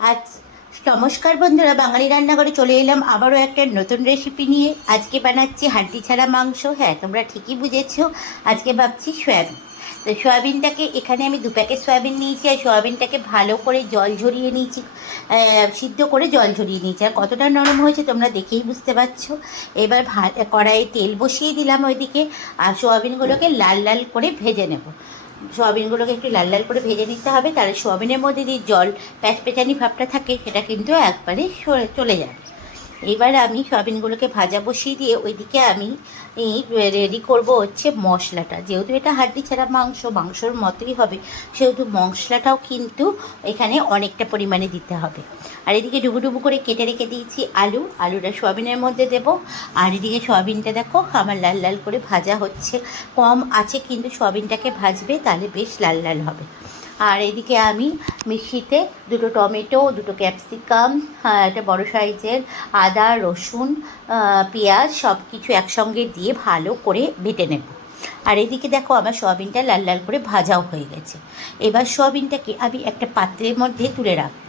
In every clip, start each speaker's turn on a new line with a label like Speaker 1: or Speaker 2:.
Speaker 1: আজ নমস্কার বন্ধুরা, বাঙালি রান্নাঘরে চলে এলাম আবারও একটা নতুন রেসিপি নিয়ে। আজকে বানাচ্ছি হাড্ডি ছাড়া মাংস। হ্যাঁ তোমরা ঠিকই বুঝেছ, আজকে ভাবছি সয়াবিন। তো সয়াবিনটাকে এখানে আমি দু প্যাকেট সয়াবিন নিয়েছি আর সয়াবিনটাকে ভালো করে জল ঝরিয়ে নিয়েছি সিদ্ধ করে জল ঝরিয়ে নিয়েছি। আর কতটা নরম হয়েছে তোমরা দেখেই বুঝতে পারছ। এবার কড়াইয়ে তেল বসিয়ে দিলাম ওইদিকে, আর সয়াবিনগুলোকে লাল লাল করে ভেজে নেব। সোয়াবিনগুলোকে একটু লাল লাল করে ভেজে নিতে হবে। তাহলে সোয়াবিনের মধ্যে যে জল প্যাচপেচানি ভাবটা থাকে, সেটা কিন্তু একবারে সরে, চলে যাবে। এবার আমি সয়াবিনগুলোকে ভাজা বসিয়ে দিয়ে ওইদিকে আমি রেডি করব হচ্ছে মশলাটা। যেহেতু এটা হাড্ডি ছাড়া মাংস, মাংসর মতোই হবে, সেহেতু মশলাটাও কিন্তু এখানে অনেকটা পরিমাণে দিতে হবে। আর এদিকে ডুবু ডুবু করে কেটে রেখে দিয়েছি আলু। আলুটা সোয়াবিনের মধ্যে দেব। আর এদিকে সোয়াবিনটা দেখো, আমার লাল লাল করে ভাজা হচ্ছে। কম আছে কিন্তু সোয়াবিনটাকে ভাজবে, তাহলে বেশ লাল লাল হবে। আর এদিকে আমি মিষ্টিতে দুটো টমেটো, দুটো ক্যাপসিকাম একটা বড় সাইজের আদা, রসুন পেঁয়াজ সব কিছু একসঙ্গে দিয়ে ভালো করে বেটে নেব। আর এদিকে দেখো আমার সয়াবিনটা লাল লাল করে ভাজাও হয়ে গেছে। এবার সয়াবিনটাকে আমি একটা পাত্রের মধ্যে তুলে রাখব।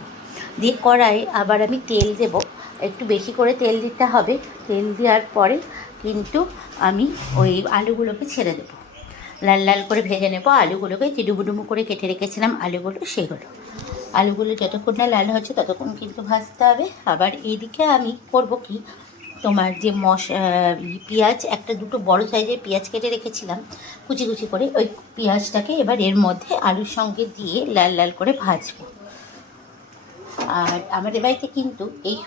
Speaker 1: দিয়ে কড়াই আবার আমি তেল দেব। একটু বেশি করে তেল দিতে হবে। তেল দেওয়ার পরে কিন্তু আমি ওই আলুগুলোকে ছেড়ে দেবো। লাল লাল করে ভেজে নেব। আলুগুলোকে ডুবু করে কেটে রেখেছিলাম। আলুগুলো সেগুলো। আলুগুলো যতক্ষণ না লাল হচ্ছে ততক্ষণ কিন্তু ভাজতে হবে। আবার এইদিকে আমি করব কি? তোমার যে মশ পেঁয়াজ, একটা দুটো বড় সাইজের পেঁয়াজ কেটে রেখেছিলাম। কুচি কুচি করে ওই পেঁয়াজটাকে এবার এর মধ্যে আলুর সঙ্গে দিয়ে লাল লাল করে ভাজবো। আর আমাদের বাড়িতে কিন্তু এই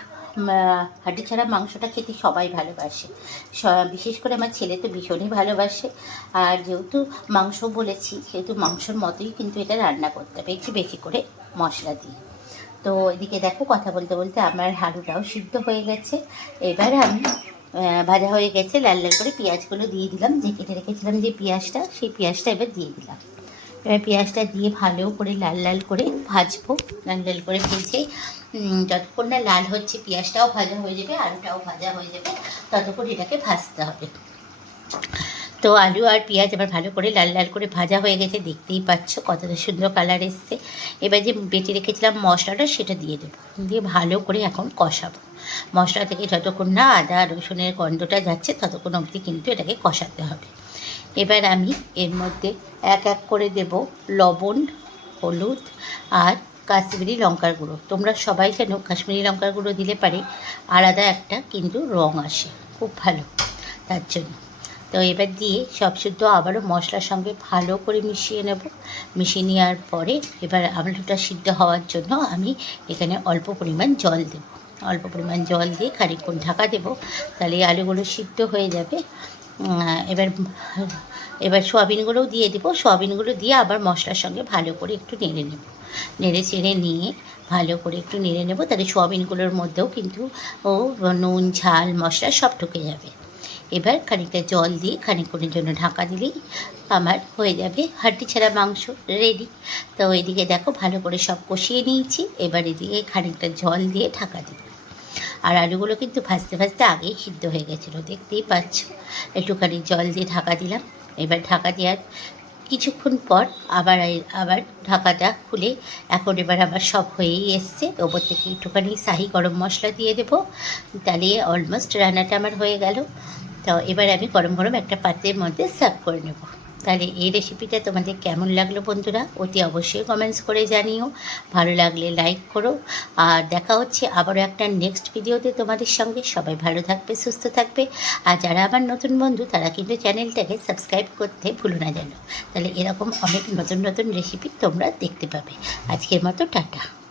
Speaker 1: হাঁটি ছাড়া মাংসটা খেতে সবাই ভালোবাসে। বিশেষ করে আমার ছেলে তো ভীষণই ভালোবাসে। আর যেহেতু মাংস বলেছি, সেহেতু মাংসর মতোই কিন্তু এটা রান্না করতে হবে, একটু বেশি করে মশলা দিয়ে। তো এদিকে দেখো, কথা বলতে বলতে আমার আলুটাও সিদ্ধ হয়ে গেছে। এবার আমি ভাজা হয়ে গেছে, লাল লাল করে পেঁয়াজগুলো দিয়ে দিলাম। যে কেটে রেখেছিলাম যে পেঁয়াজটা, সেই পেঁয়াজটা এবার দিয়ে দিলাম। এবার পেঁয়াজটা দিয়ে ভালো করে লাল লাল করে ভাজবো। লাল লাল করে ভেজে যতক্ষণ না লাল হচ্ছে, পেঁয়াজটাও ভাজা হয়ে যাবে, আলুটাও ভাজা হয়ে যাবে, ততক্ষণ এটাকে ভাজতে হবে। তো আলু আর পেঁয়াজ এবার ভালো করে লাল লাল করে ভাজা হয়ে গেছে, দেখতেই পাচ্ছ কতটা সুন্দর কালার এসছে। এবার যে বেটে রেখেছিলাম মশলাটা, সেটা দিয়ে দেবো। দিয়ে ভালো করে এখন কষাবো। মশলা থেকে যতক্ষণ না আদা, রসুনের গন্ধটা যাচ্ছে, ততক্ষণ অবধি কিন্তু এটাকে কষাতে হবে। এবার আমি এর মধ্যে এক এক করে দেব লবণ, হলুদ আর কাশ্মীরি লঙ্কার গুঁড়ো। তোমরা সবাই জানো কাশ্মীরি লঙ্কার গুঁড়ো দিলে পারে, আলাদা একটা কিন্তু রং আসে, খুব ভালো, তার জন্য। তো এবার দিয়ে সব শুদ্ধ আবারও মশলার সঙ্গে ভালো করে মিশিয়ে নেব। মিশিয়ে নেওয়ার পরে এবার আলুটা সিদ্ধ হওয়ার জন্য আমি এখানে অল্প পরিমাণ জল দেব। অল্প পরিমাণ জল দিয়ে খানিকক্ষণ ঢাকা দেবো, তাহলে আলুগুলো সিদ্ধ হয়ে যাবে। এবার এবার সোয়াবিনগুলোও দিয়ে দেবো। সোয়াবিনগুলো দিয়ে আবার মশলার সঙ্গে ভালো করে একটু নেড়ে নেব। নেড়ে চেড়ে নিয়ে ভালো করে একটু নেড়ে নেব, তাহলে সোয়াবিনগুলোর মধ্যেও কিন্তু ও নুন, ঝাল, মশলা সব ঢুকে যাবে। এবার খানিকটা জল দিয়ে খানিকক্ষণের জন্য ঢাকা দিলেই আমার হয়ে যাবে হাড্ডি ছাড়া মাংস রেডি তো এদিকে দেখো ভালো করে সব কষিয়ে নিয়েছি। এবার এদিকে খানিকটা জল দিয়ে ঢাকা দিই। আর আলুগুলো কিন্তু ভাজতে ভাজতে আগেই সিদ্ধ হয়ে গেছিল, দেখতেই পাচ্ছ। একটুখানি জল দিয়ে ঢাকা দিলাম। এবার ঢাকা দেওয়ার কিছুক্ষণ পর আবার আবার ঢাকাটা খুলে এখন এবার আবার সব হয়েই এসছে। ওপর থেকে একটুখানি শাহি গরম মশলা দিয়ে দেবো। তাহলে অলমোস্ট রান্নাটা আমার হয়ে গেল। তো এবার আমি গরম গরম একটা পাত্রের মধ্যে সার্ভ করে নেব। তাহলে এই রেসিপিটা তোমাদের কেমন লাগল বন্ধুরা? অতি অবশ্যই কমেন্টস করে জানিও। ভালো লাগলে লাইক করো। আর দেখা হচ্ছে আবারও একটা নেক্সট ভিডিওতে তোমাদের সঙ্গে। সবাই ভালো থাকবে, সুস্থ থাকবে। আর যারা আমার নতুন বন্ধু, তারা কিন্তু চ্যানেলটাকে সাবস্ক্রাইব করতে ভুলো না যেন। তাহলে এরকম অনেক নতুন নতুন রেসিপি তোমরা দেখতে পাবে। আজকের মতো টাটা।